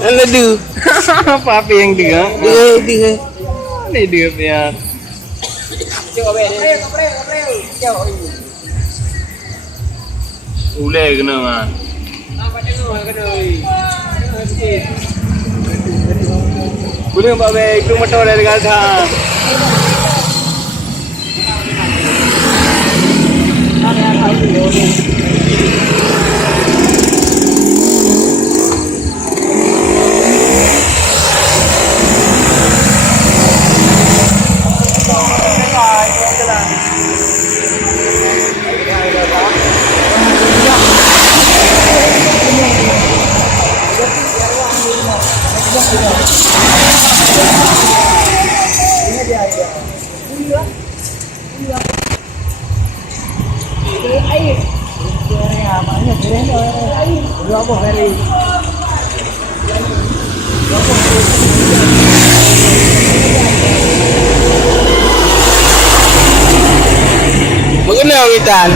Ala dia. Apa yang dia? Dia. Ni dia punya. Ulai kena mah. Boleh Pak Bek, itu motor dari Gaza. Mengenal Witan.